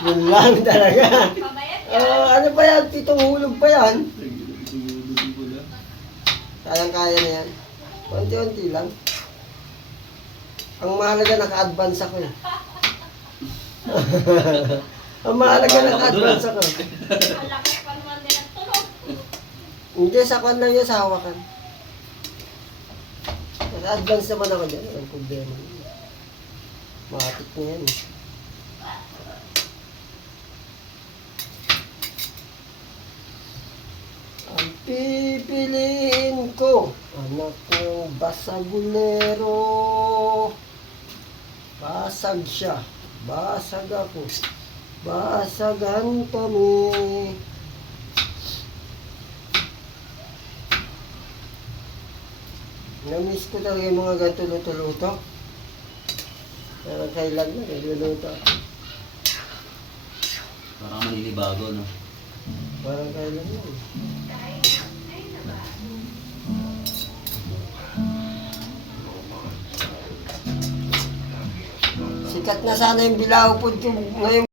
Yun lang talaga. Ano pa yan? 7 hulog pa yan. Kayang-kaya na yan. Unti-unti lang. Ang mahalaga naka-advance ako eh. Ang mahalaga naka-advance ako. Malaki pa naman din ang tulog. Hindi, sakwan lang yun sa hawakan. Naka-advance naman ako dyan. Walang problema. Matik na yan eh. Ang pipiliin ko, anak ng basagulero. Basag siya, basag ako, basagan kami. Namiss ko talaga yung mga ganito luto-luto. Pero kailan na, nagluluto. Parang maninibago, no? Parang kailan na. Sikat na sana yung bilao po ngayon.